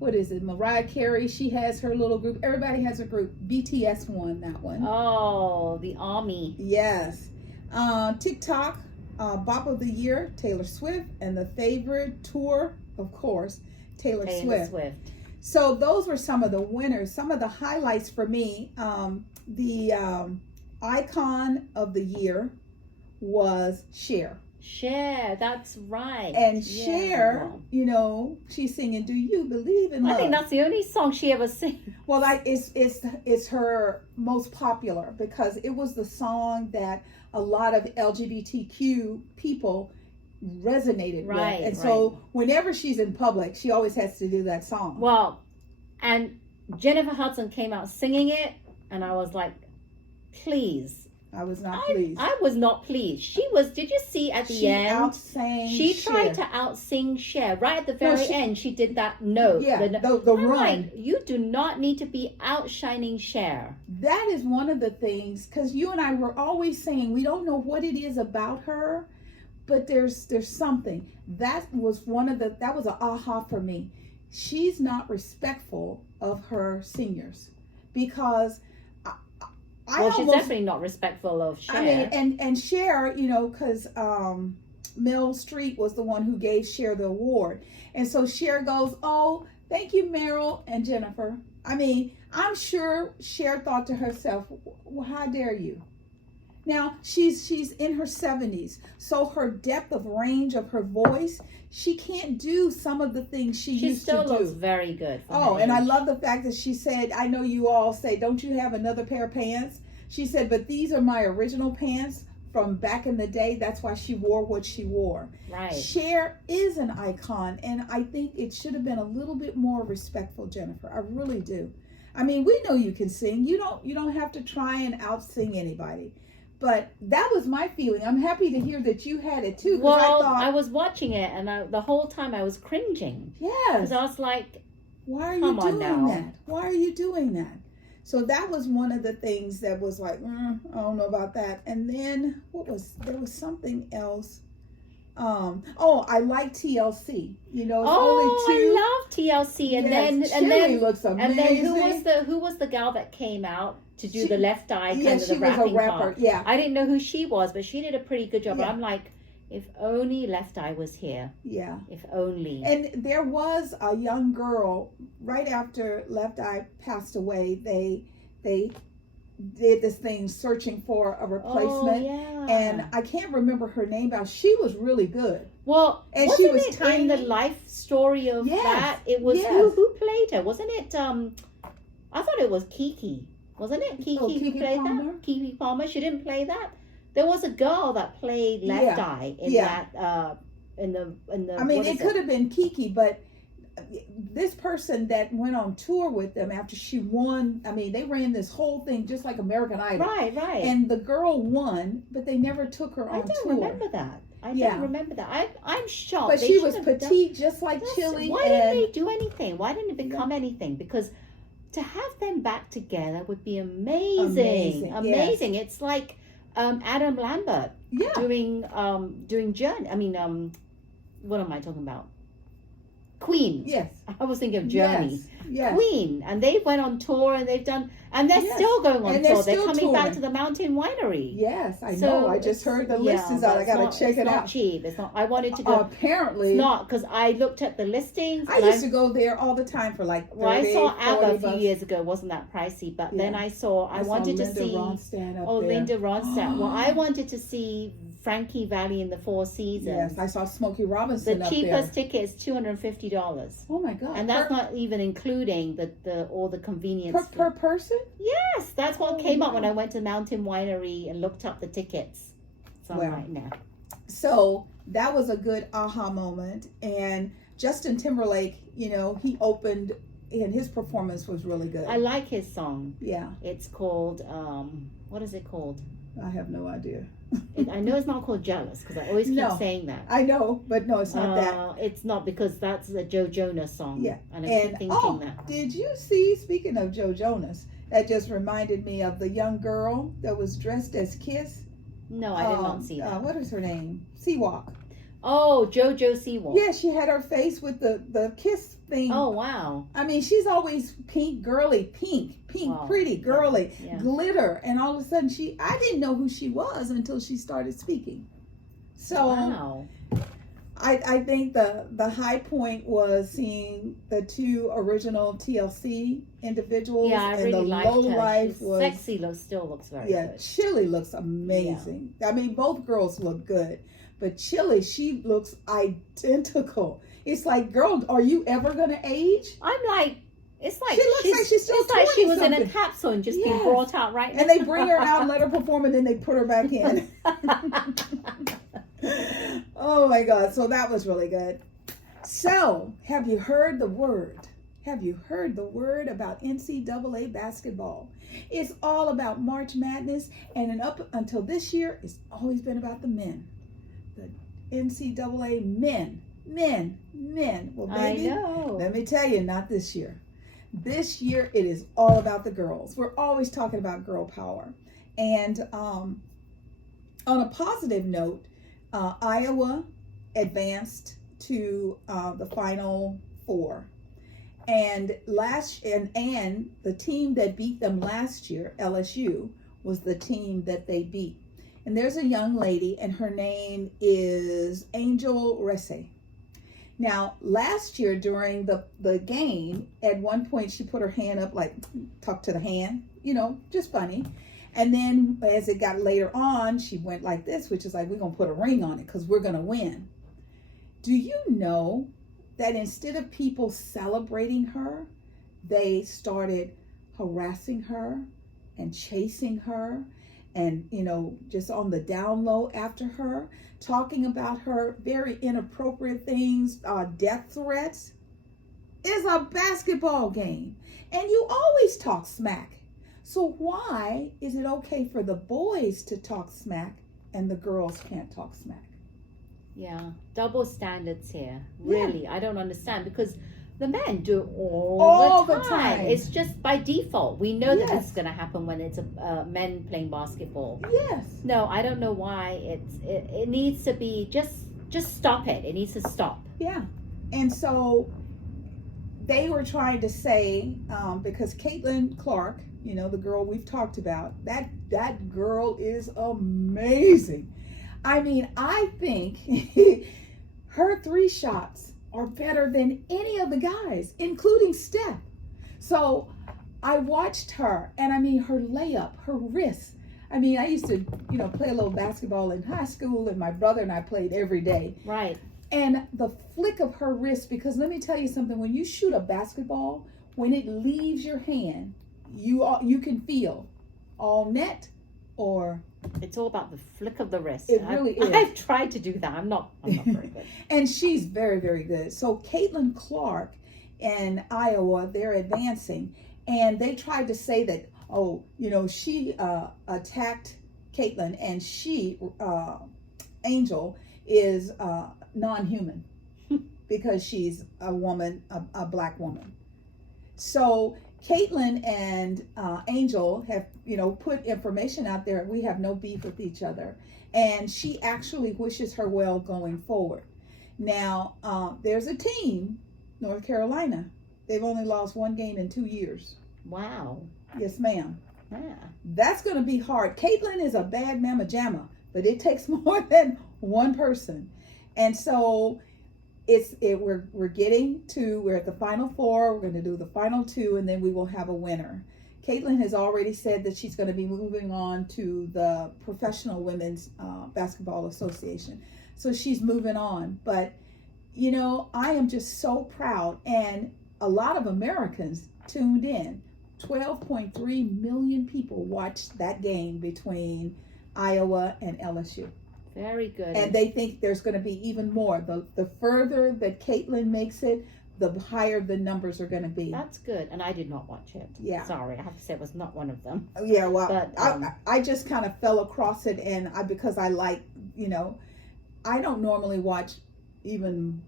what is it, Mariah Carey, she has her little group. Everybody has a group. BTS won that one. Oh, the army. Yes. TikTok, Bop of the Year, Taylor Swift, and the favorite tour, of course, Taylor Swift. So those were some of the winners. Some of the highlights for me, the icon of the year was Cher. Cher, that's right. And Cher, you know, she's singing "Do You Believe in Love?" I think that's the only song she ever sang. Well, like it's her most popular because it was the song that a lot of LGBTQ people resonated with. And so whenever she's in public, she always has to do that song. Well, and Jennifer Hudson came out singing it, and I was like, please. I was not pleased. I was not pleased. She was, did you see at the end? She tried to out-sing Cher. Right at the very end, she did that note. Yeah, the run. Like, you do not need to be outshining Cher. That is one of the things, because you and I were always saying, we don't know what it is about her, but there's something. That was that was an aha for me. She's not respectful of her seniors because she's definitely not respectful of Cher. I mean, and Cher, you know, because Meryl Streep was the one who gave Cher the award. And so Cher goes, oh, thank you, Meryl and Jennifer. I mean, I'm sure Cher thought to herself, well, how dare you? Now, she's in her 70s, so her depth of range of her voice, she can't do some of the things she used to do. She still looks very good. And I love the fact that she said, I know you all say, don't you have another pair of pants? She said, but these are my original pants from back in the day. That's why she wore what she wore. Right. Cher is an icon, and I think it should have been a little bit more respectful, Jennifer. I really do. I mean, we know you can sing. You don't have to try and out-sing anybody. But that was my feeling. I'm happy to hear that you had it too. Well, I was watching it, and the whole time I was cringing. Yes. Because I was like, why are you doing that? Why are you doing that? So that was one of the things that was like, I don't know about that. And then there was something else. I like TLC. You know, it's only two. I love TLC. And then looks amazing. And then who was the gal that came out to do the Left Eye kind of the rapping part? Yeah. I didn't know who she was, but she did a pretty good job. Yeah. I'm like, if only Left Eye was here. Yeah. If only. And there was a young girl right after Left Eye passed away. They did this thing searching for a replacement. Oh, yeah. And I can't remember her name, but she was really good. Well, and wasn't she was it tiny. In the life story of that? It was who played her? Wasn't it? I thought it was Kiki. Wasn't it Kiki who played Palmer? that? Kiki Palmer. She didn't play that. There was a girl that played Left Eye in that. In the. I mean, it could have been Kiki, but this person that went on tour with them after she won, I mean, they ran this whole thing just like American Idol. Right. And the girl won, but they never took her on tour. I don't remember that. I don't remember that. I'm shocked. But she was petite, just like Chili. Why didn't they do anything? Why didn't it become anything? Because to have them back together would be amazing. Amazing. It's like Adam Lambert doing Journey. I mean, what am I talking about? Queen. Yes. I was thinking of Journey. Yes. Yes. Queen, and they went on tour and they're Yes. still going on And they're tour. They're still coming back touring. to the Mountain Winery. Yes, I So know. I just heard the list is out. I got to check it It's not out. cheap. It's not. I wanted to go. Apparently, It's not, because I looked at the listings. I used to go there all the time for like 30, Well, I saw ABBA a few $40. years ago. It wasn't that pricey, but then Yeah. I wanted to Linda see. Ronstadt up Oh, there. Linda Ronstadt. Well, I wanted to see Frankie Valli in the Four Seasons. Yes, I saw Smokey Robinson The up there. cheapest ticket is $250. Oh my God! And that's not even including the all the convenience. per person. Yes, that's what Oh, came up wow. when I went to Mountain Winery and looked up the tickets. So Well. right now. So that was a good aha moment. And Justin Timberlake, he opened, and his performance was really good. I like his song. Yeah, It's called what is it called? I have no idea. I know it's not called Jealous, because I always keep No. saying that. I know, but no, it's not that. It's not, because that's a Joe Jonas song. Yeah. And I keep thinking that. Did you see, speaking of Joe Jonas, that just reminded me of the young girl that was dressed as Kiss. No, I did not see that. What is her name? Seawalk. Oh, JoJo Siwa. Yeah, she had her face with the Kiss thing. Oh, wow. I mean, she's always pink, girly, pink, Wow. pretty, girly, Yeah. glitter. And all of a sudden I didn't know who she was until she started speaking. So Wow. I think the high point was seeing the two original TLC individuals. Yeah, I and really the liked low her. life She's was sexy. Still looks very good. Chili looks amazing. I mean, both girls look good, but Chili, she looks identical. It's like, girl, are you ever gonna age? I'm like, it's like She looks like she's still it's like she was in a 20-something. capsule and just being Yes. brought out right now. And they bring her out and let her perform, and then they put her back in. Oh my God! So that was really good. So, have you heard the word? Have you heard the word about NCAA basketball? It's all about March Madness, and up until this year, it's always been about the men. The NCAA men. Well, baby, I know. let me tell you, not this year. This year, it is all about the girls. We're always talking about girl power. And on a positive note, Iowa advanced to the Final Four. And the team that beat them last year, LSU, was the team that they beat. And there's a young lady, and her name is Angel Resse. Now, last year during the game, at one point she put her hand up, like, talk to the hand, just funny. And then as it got later on, she went like this, which is like, we're going to put a ring on it because we're going to win. Do you know that instead of people celebrating her, they started harassing her and chasing her and, just on the down low after her, talking about her very inappropriate things, death threats? It's a basketball game. And you always talk smack. So why is it okay for the boys to talk smack and the girls can't talk smack? Yeah, double standards here. Really, I don't understand, because the men do it all the time. It's just by default. We know that this is going to happen when it's men playing basketball. Yes. No, I don't know why. It needs to be just stop it. It needs to stop. Yeah. And so they were trying to say, because Caitlin Clark, the girl we've talked about, that girl is amazing. I mean, I think her 3 shots are better than any of the guys, including Steph. So I watched her, and I mean, her layup, her wrist. I mean, I used to, play a little basketball in high school, and my brother and I played every day. Right. And the flick of her wrist, because let me tell you something, when you shoot a basketball, when it leaves your hand, you can feel all net or... It's all about the flick of the wrist. It really is. I've tried to do that. I'm not very good. And she's very, very good. So Caitlin Clark in Iowa, they're advancing. And they tried to say that, she attacked Caitlin, and she, Angel, is non-human because she's a woman, a black woman. So Caitlin and Angel have, put information out there. We have no beef with each other. And she actually wishes her well going forward. Now, there's a team, North Carolina, They've only lost one game in 2 years. Wow. Yes, ma'am. Yeah. That's going to be hard. Caitlin is a bad mama jamma, but it takes more than one person. And so we're at the final four. We're going to do the final two, and then we will have a winner. Caitlin has already said that she's going to be moving on to the Professional Women's Basketball Association. So she's moving on. But, you know, I am just so proud. And a lot of Americans tuned in. 12.3 million people watched that game between Iowa and LSU. Very good. And they think there's going to be even more. The further that Caitlin makes it, the higher the numbers are going to be. That's good. And I did not watch it. Yeah. Sorry, I have to say it was not one of them. Yeah, well, But, I just kind of fell across it, and because I like, you know, I don't normally watch even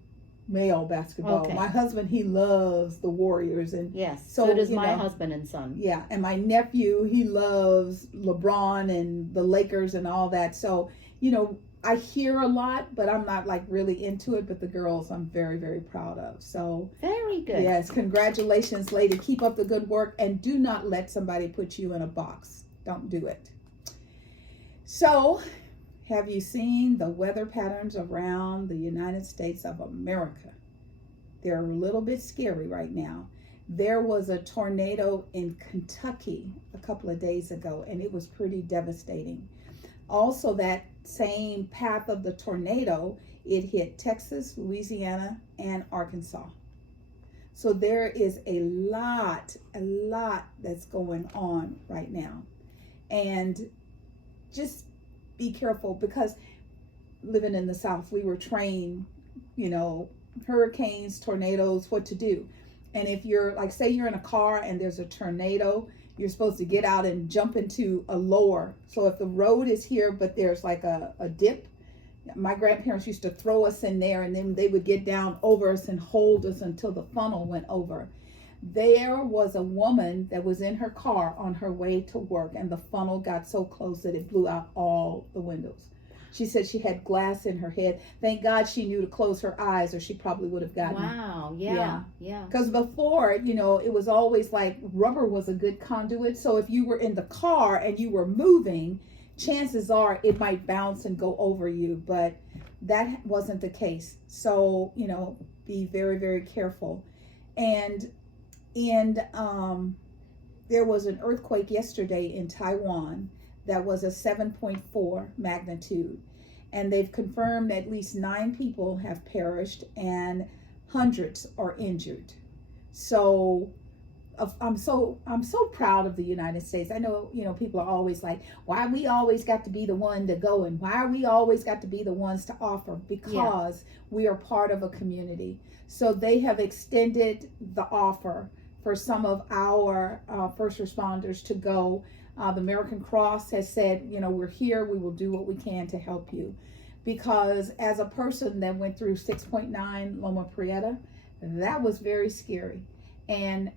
male basketball. Okay. My husband, he loves the Warriors, and Yes. So, So does you my know, husband and son. yeah, and my nephew, he loves LeBron and the Lakers and all that. So, you know, I hear a lot, but I'm not like really into it. But the girls, I'm very, very proud of. So Very good. yes, congratulations, lady. Keep up the good work, and do not let somebody put you in a box. Don't do it. So, have you seen the weather patterns around the United States of America? They're a little bit scary right now. There was a tornado in Kentucky a couple of days ago, and it was pretty devastating. Also, that same path of the tornado, it hit Texas, Louisiana, and Arkansas. So there is a lot that's going on right now. And just be careful, because living in the South, we were trained, you know, hurricanes, tornadoes, what to do. And if you're like, say you're in a car and there's a tornado, you're supposed to get out and jump into a lower. So if the road is here, but there's like a dip, my grandparents used to throw us in there, and then they would get down over us and hold us until the funnel went over. There was a woman that was in her car on her way to work, and the funnel got so close that it blew out all the windows. She said she had glass in her head. Thank God she knew to close her eyes, or she probably would have gotten. Wow. Yeah. Because before, you know, it was always like rubber was a good conduit. So if you were in the car and you were moving, chances are it might bounce and go over you. But that wasn't the case. So, you know, be very, very careful. And there was an earthquake yesterday in Taiwan that was a 7.4 magnitude, and they've confirmed at least 9 people have perished and hundreds are injured. So I'm so proud of the United States. I know, you know, people are always like, why we always got to be the one to go, and why are we always got to be the ones to offer? Because we are part of a community. So they have extended the offer for some of our first responders to go. The American Cross has said, you know, we're here, we will do what we can to help you. Because as a person that went through 6.9 Loma Prieta, that was very scary. And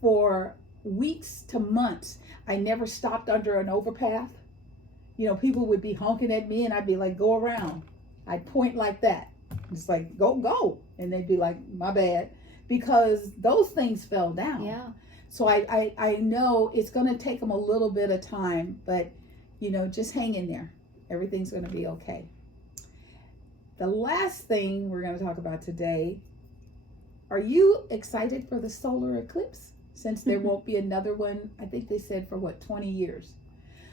for weeks to months, I never stopped under an overpass. You know, people would be honking at me, and I'd be like, go around. I'd point like that. It's like, go. And they'd be like, my bad. Because those things fell down. Yeah. So I know it's going to take them a little bit of time, but, you know, just hang in there. Everything's going to be okay. The last thing we're going to talk about today, are you excited for the solar eclipse? Since there won't be another one, I think they said for 20 years.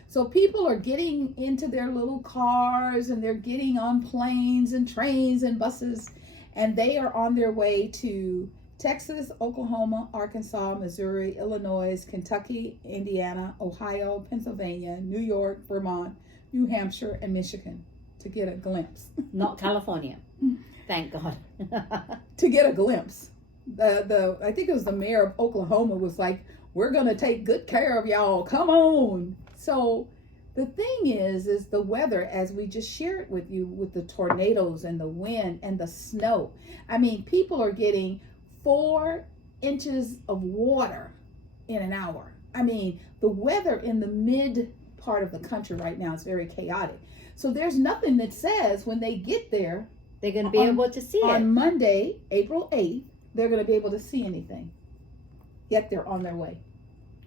So people are getting into their little cars, and they're getting on planes and trains and buses, and they are on their way to Texas, Oklahoma, Arkansas, Missouri, Illinois, Kentucky, Indiana, Ohio, Pennsylvania, New York, Vermont, New Hampshire, and Michigan to get a glimpse. Not California. Thank God. To get a glimpse. I think it was the mayor of Oklahoma was like, we're going to take good care of y'all. Come on. So the thing is the weather, as we just shared with you, with the tornadoes and the wind and the snow. I mean, people are getting 4 inches of water in an hour. I mean, the weather in the mid part of the country right now is very chaotic. So there's nothing that says when they get there, they're going to be able to see it. On Monday, April 8th, they're going to be able to see anything. yet they're on their way.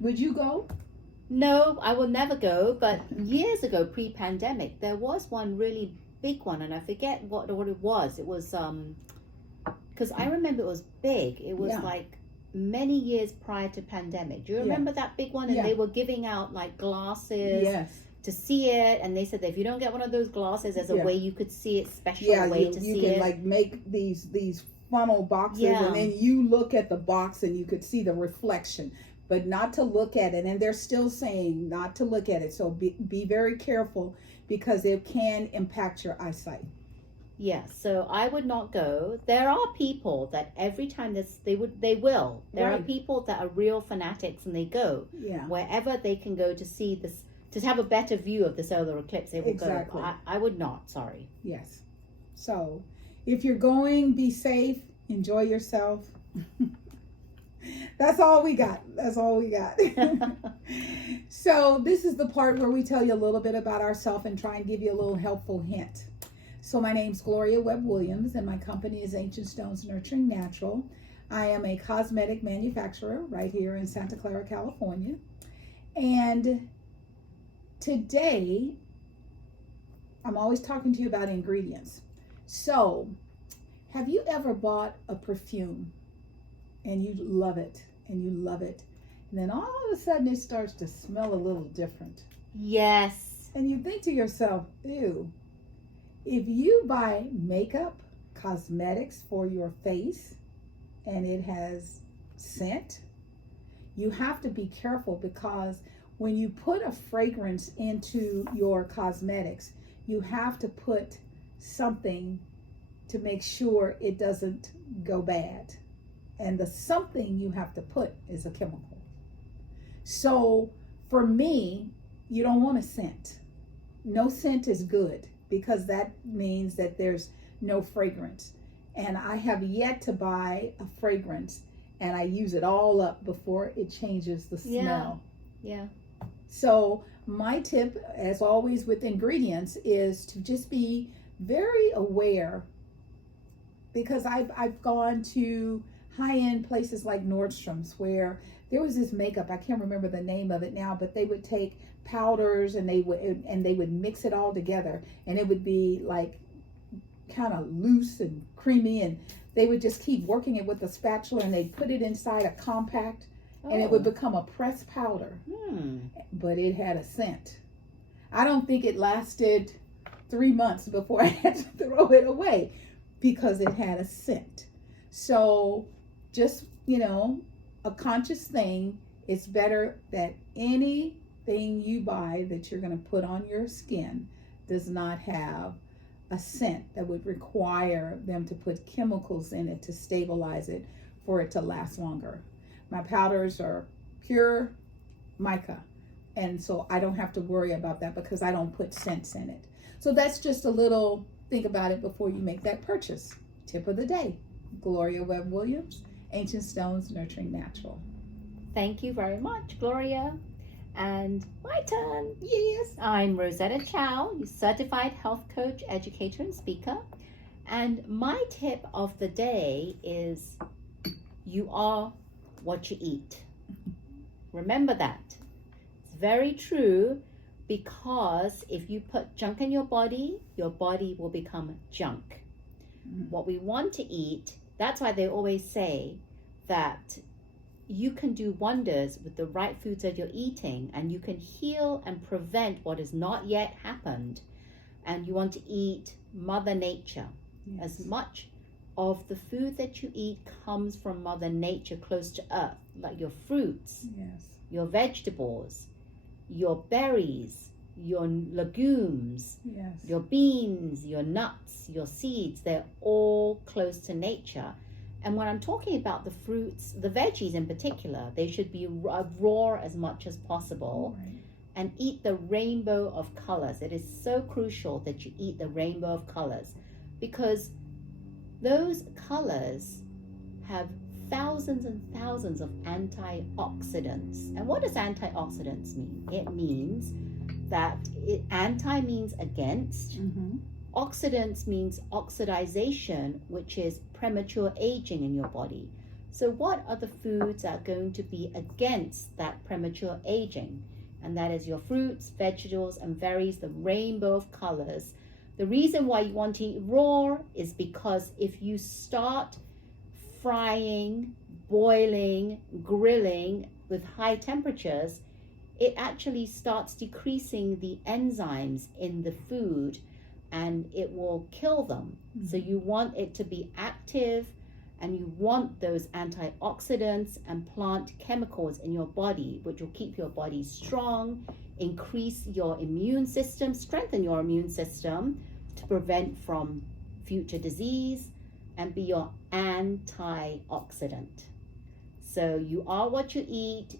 Would you go? No, I will never go. But years ago, pre-pandemic, there was one really big one, and I forget what it was. It was because I remember it was big. It was like many years prior to pandemic. Do you remember that big one? And they were giving out like glasses to see it, and they said that if you don't get one of those glasses, there's a way you could see it, special way to see it. You can like make these funnel boxes, and then you look at the box and you could see the reflection, but not to look at it. And they're still saying not to look at it. So be very careful, because it can impact your eyesight. Yeah, so I would not go. There are people that every time they will. There are people that are real fanatics, and they go wherever they can go to see this, to have a better view of the solar eclipse. They will go. I would not. Sorry. Yes. So if you're going, be safe. Enjoy yourself. That's all we got. That's all we got. So this is the part where we tell you a little bit about ourselves and try and give you a little helpful hint. So my name's Gloria Webb Williams, and my company is Ancient Stones Nurturing Natural. I am a cosmetic manufacturer right here in Santa Clara, California. And today, I'm always talking to you about ingredients. So, have you ever bought a perfume and you love it and you love it, and then all of a sudden it starts to smell a little different? Yes. And you think to yourself, ew. If you buy makeup, cosmetics for your face, and it has scent, you have to be careful, because when you put a fragrance into your cosmetics, you have to put something to make sure it doesn't go bad. And the something you have to put is a chemical. So for me, you don't want a scent. No scent is good, because that means that there's no fragrance. And I have yet to buy a fragrance and I use it all up before it changes the smell. Yeah. So my tip, as always with ingredients, is to just be very aware, because I've gone to high-end places like Nordstrom's, where there was this makeup, I can't remember the name of it now, but they would take powders and they would mix it all together, and it would be like kind of loose and creamy, and they would just keep working it with a spatula, and they'd put it inside a compact, and it would become a pressed powder. But it had a scent. I don't think it lasted 3 months before I had to throw it away, because it had a scent. So just, a conscious thing. It's better that anything you buy that you're going to put on your skin does not have a scent that would require them to put chemicals in it to stabilize it for it to last longer. My powders are pure mica, and so I don't have to worry about that, because I don't put scents in it. So that's just a little, think about it before you make that purchase. Tip of the day, Gloria Webb Williams, Ancient Stones Nurturing Natural. Thank you very much, Gloria. And my turn. Yes. I'm Rosetta Chow, certified health coach, educator, and speaker. And my tip of the day is, you are what you eat. Remember that. It's very true, because if you put junk in your body will become junk. What we want to eat, that's why they always say that you can do wonders with the right foods that you're eating, and you can heal and prevent what has not yet happened. And you want to eat Mother Nature. As much of the food that you eat comes from Mother Nature, close to earth, like your fruits, your vegetables, your berries, your legumes, your beans, your nuts, your seeds. They're all close to nature. And when I'm talking about the fruits, the veggies in particular, they should be raw as much as possible, and eat the rainbow of colors. It is so crucial that you eat the rainbow of colors, because those colors have thousands and thousands of antioxidants. And what does antioxidants mean? It means that anti means against. Oxidants means oxidization, which is premature aging in your body. So what are the foods that are going to be against that premature aging? And that is your fruits, vegetables, and berries, the rainbow of colors. The reason why you want to eat raw is because if you start frying, boiling, grilling with high temperatures, it actually starts decreasing the enzymes in the food and it will kill them. Mm-hmm. So you want it to be active, and you want those antioxidants and plant chemicals in your body, which will keep your body strong, increase your immune system, strengthen your immune system to prevent from future disease, and be your antioxidant. So you are what you eat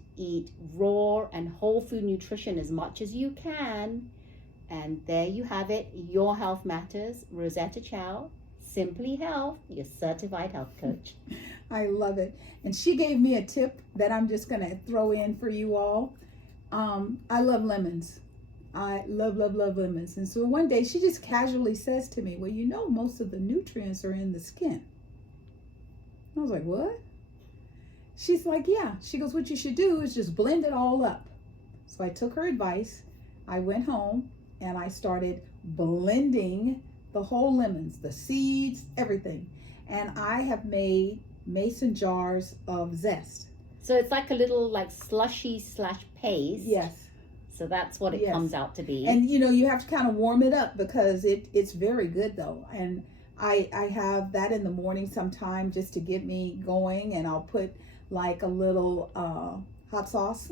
raw and whole food nutrition as much as you can. And there you have it. Your health matters. Rosetta Chow, Simply Health, your certified health coach. I love it. And she gave me a tip that I'm just going to throw in for you all. I love lemons. I love lemons. And so one day she just casually says to me, well, you know, most of the nutrients are in the skin. I was like, what? She's like, yeah. She goes, what you should do is just blend it all up. So I took her advice. I went home and I started blending the whole lemons, the seeds, everything. And I have made mason jars of zest. So it's like a little like slushy / paste. Yes. So that's what it comes out to be. And you know, you have to kind of warm it up because it's very good though. And I have that in the morning sometime just to get me going, and I'll put like a little hot sauce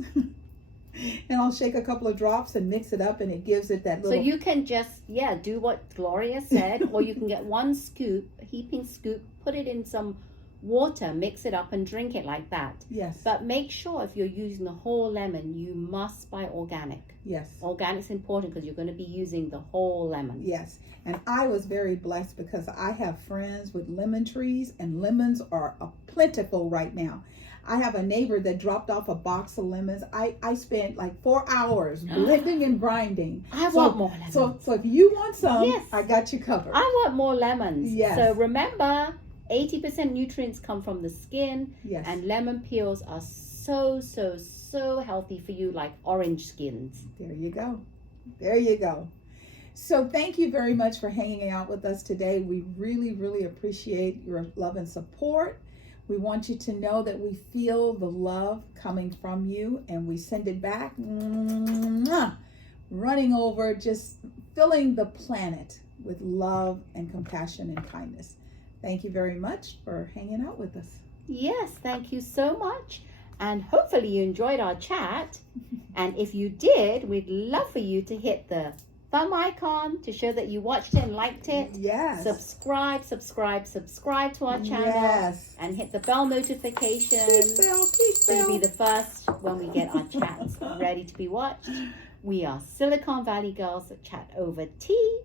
and I'll shake a couple of drops and mix it up, and it gives it that little. So you can just, do what Gloria said, or you can get one scoop, a heaping scoop, put it in some water, mix it up and drink it like that. Yes. But make sure if you're using the whole lemon, you must buy organic. Yes. Organic's important because you're going to be using the whole lemon. Yes. And I was very blessed because I have friends with lemon trees, and lemons are plentiful right now. I have a neighbor that dropped off a box of lemons. I spent like 4 hours blending and grinding. I want more lemons. So if you want some, yes, I got you covered. I want more lemons. Yes. So remember, 80% nutrients come from the skin. Yes. And lemon peels are so healthy for you, like orange skins. There you go. There you go. So thank you very much for hanging out with us today. We really appreciate your love and support. We want you to know that we feel the love coming from you, and we send it back, running over, just filling the planet with love and compassion and kindness. Thank you very much for hanging out with us. Yes, thank you so much. And hopefully you enjoyed our chat. And if you did, we'd love for you to hit the thumb icon to show that you watched it and liked it. Yes. Subscribe to our channel. Yes. And hit the bell notification. Peace bell. So you'll be the first when we get our chats ready to be watched. We are Silicon Valley girls that chat over tea.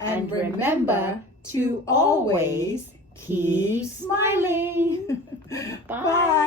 And remember to always keep smiling. Bye.